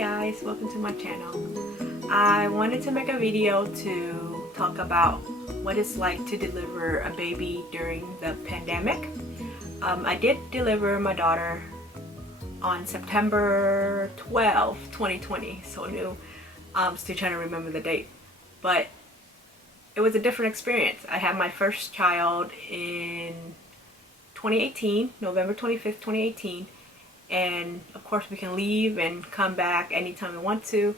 guys, welcome to my channel. I wanted to make a video to talk about what it's like to deliver a baby during the pandemic. I did deliver my daughter on September 12, 2020, so new. I'm still trying to remember the date, but it was a different experience. I had my first child in 2018, November 25th, 2018. And of course we can leave and come back anytime we want to,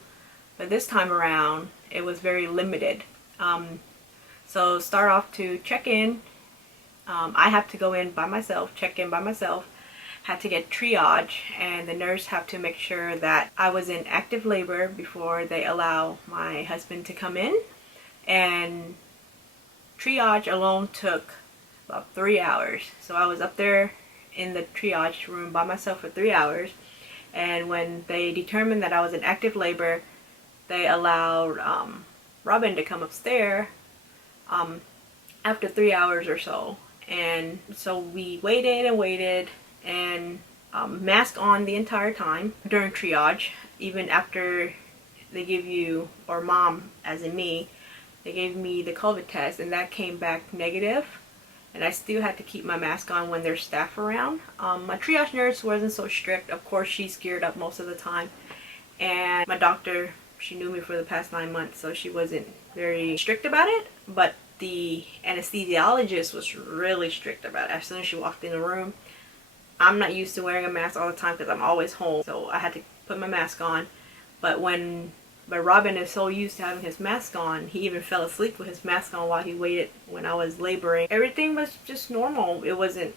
but this time around it was very limited. So start off to check in. I have to go in by myself, check in by myself, had to get triage, and the nurse have to make sure that I was in active labor before they allow my husband to come in. And triage alone took about 3 hours. So I was up there in the triage room by myself for 3 hours, and when they determined that I was in active labor, they allowed Robin to come upstairs after 3 hours or so. And so we waited and waited, and mask on the entire time during triage, even after they give you, or mom as in me, they gave me the COVID test, and that came back negative. And I still had to keep my mask on when there's staff around. My triage nurse wasn't so strict. Of course, she's geared up most of the time. And my doctor, she knew me for the past 9 months, so she wasn't very strict about it. But the anesthesiologist was really strict about it. As soon as she walked in the room, I'm not used to wearing a mask all the time because I'm always home. So I had to put my mask on. But Robin is so used to having his mask on, he even fell asleep with his mask on while he waited when I was laboring. Everything was just normal. It wasn't,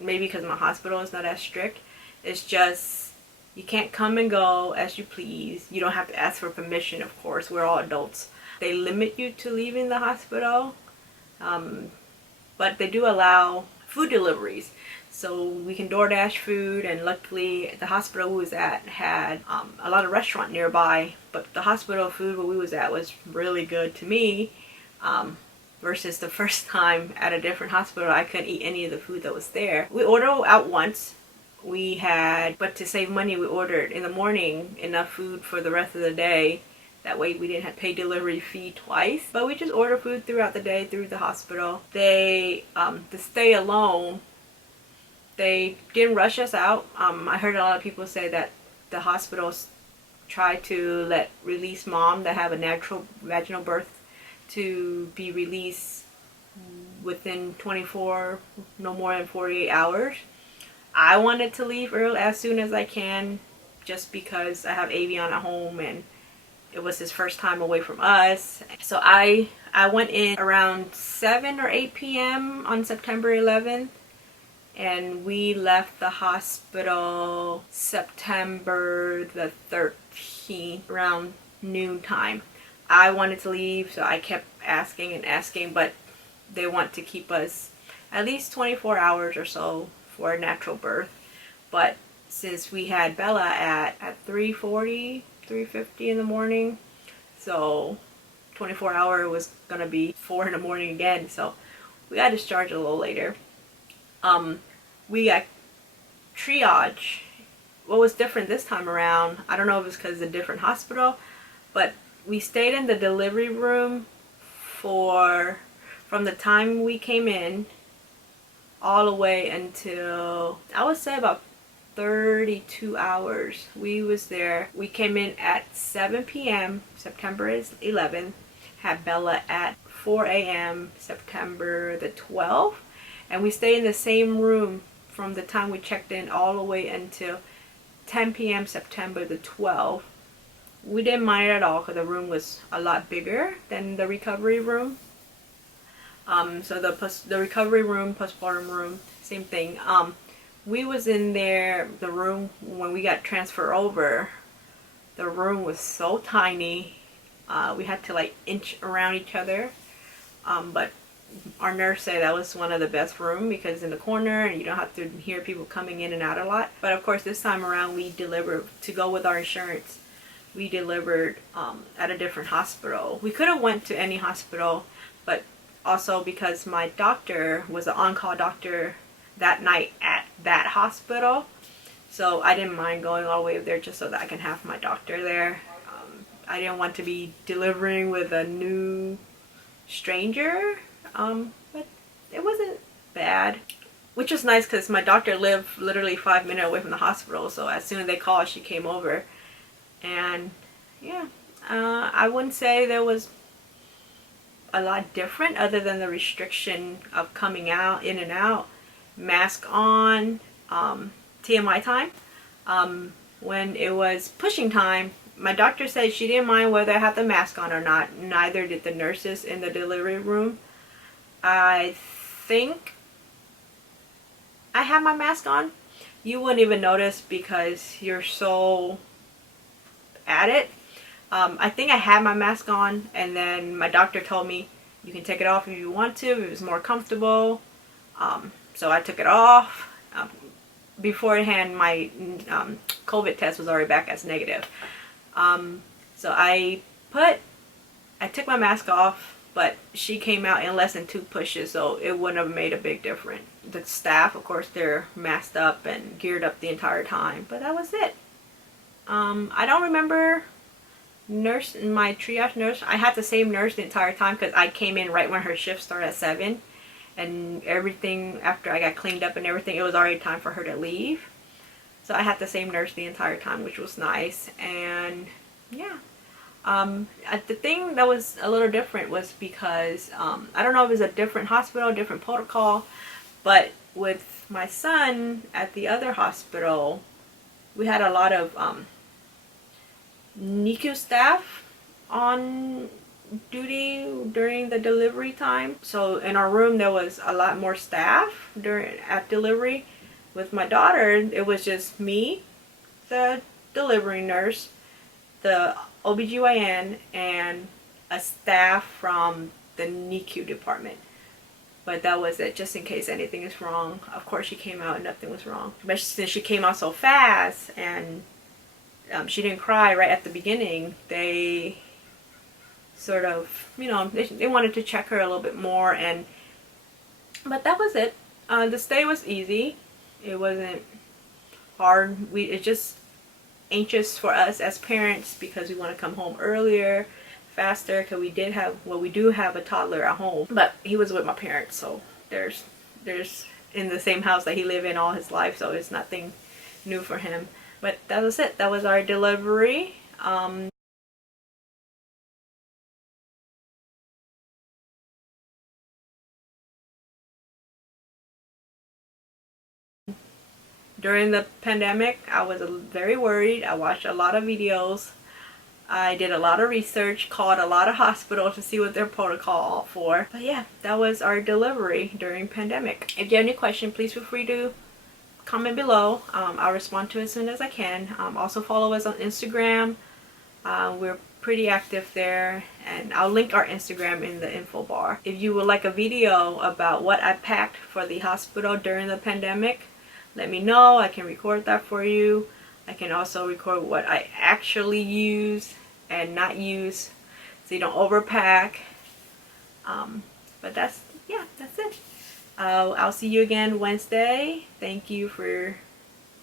maybe because my hospital is not as strict. It's just, you can't come and go as you please. You don't have to ask for permission, of course. We're all adults. They limit you to leaving the hospital, but they do allow food deliveries. So we can DoorDash food, and luckily the hospital we was at had a lot of restaurant nearby, but the hospital food where we was at was really good to me, versus the first time at a different hospital I couldn't eat any of the food that was there. We ordered out once, but to save money we ordered in the morning enough food for the rest of the day. That way we didn't have to pay delivery fee twice, but we just ordered food throughout the day through the hospital. They, to stay alone, they didn't rush us out. I heard a lot of people say that the hospitals try to release mom that have a natural vaginal birth to be released within 24, no more than 48 hours. I wanted to leave early as soon as I can, just because I have Avion at home and it was his first time away from us. So I went in around 7 or 8 p.m. on September 11th. And we left the hospital September the 13th around noon time. I wanted to leave, so I kept asking and asking, but they want to keep us at least 24 hours or so for a natural birth. But since we had Bella at 3:40, 3:50 in the morning, so 24 hour was gonna be 4 in the morning again, so we got discharged a little later. We got triage. What was different this time around, I don't know if it's because it's a different hospital, but we stayed in the delivery room from the time we came in all the way until, I would say, about 32 hours. We was there. We came in at 7 p.m. September 11th, had Bella at 4 a.m. September the 12th. And we stayed in the same room from the time we checked in all the way until 10 p.m. September the 12th. We didn't mind it at all because the room was a lot bigger than the recovery room. So the recovery room, postpartum room, same thing. We was in there, the room, when we got transferred over, the room was so tiny. We had to inch around each other. But our nurse said that was one of the best rooms because in the corner and you don't have to hear people coming in and out a lot. But of course this time around we delivered, to go with our insurance, we delivered at a different hospital. We could have went to any hospital, but also because my doctor was an on-call doctor that night at that hospital, So I didn't mind going all the way there just so that I can have my doctor there. I didn't want to be delivering with a new stranger, but it wasn't bad. Which was nice because my doctor lived literally 5 minutes away from the hospital, so as soon as they called, she came over. And yeah, I wouldn't say there was a lot different other than the restriction of coming out, in and out, mask on, TMI time. When it was pushing time, my doctor said she didn't mind whether I had the mask on or not. Neither did the nurses in the delivery room. I think I had my mask on. You wouldn't even notice because you're so at it. I think I had my mask on, and then my doctor told me you can take it off if you want to, if it was more comfortable. So I took it off. Beforehand, my COVID test was already back as negative. So I took my mask off, but she came out in less than 2 pushes, so it wouldn't have made a big difference. The staff, of course, they're masked up and geared up the entire time, but that was it. I don't remember my triage nurse. I had the same nurse the entire time because I came in right when her shift started at 7, and everything after I got cleaned up and everything, it was already time for her to leave. So I had the same nurse the entire time, which was nice. And yeah, the thing that was a little different was because I don't know if it was a different hospital, different protocol, but with my son at the other hospital, we had a lot of NICU staff on duty during the delivery time. So in our room there was a lot more staff at delivery. With my daughter, it was just me, the delivery nurse, the OBGYN, and a staff from the NICU department. But that was it, just in case anything is wrong. Of course she came out and nothing was wrong. But since she came out so fast and she didn't cry right at the beginning, they sort of, you know, they wanted to check her a little bit more. But that was it. The stay was easy. It wasn't hard. It's just anxious for us as parents because we want to come home earlier, faster, because we do have a toddler at home, but he was with my parents, so there's in the same house that he lived in all his life, so it's nothing new for him. But that was it. That was our delivery. During the pandemic, I was very worried. I watched a lot of videos. I did a lot of research, called a lot of hospitals to see what their protocol for. But yeah, that was our delivery during pandemic. If you have any question, please feel free to comment below. I'll respond to it as soon as I can. Also follow us on Instagram. We're pretty active there, and I'll link our Instagram in the info bar. If you would like a video about what I packed for the hospital during the pandemic, let me know. I can record that for you. I can also record what I actually use and not use, so you don't overpack. But that's it. I'll see you again Wednesday. Thank you for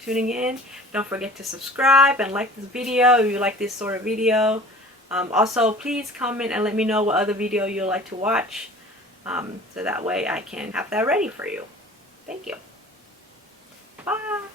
tuning in. Don't forget to subscribe and like this video if you like this sort of video. Also, please comment and let me know what other video you'd like to watch, so that way I can have that ready for you. Thank you. Bye.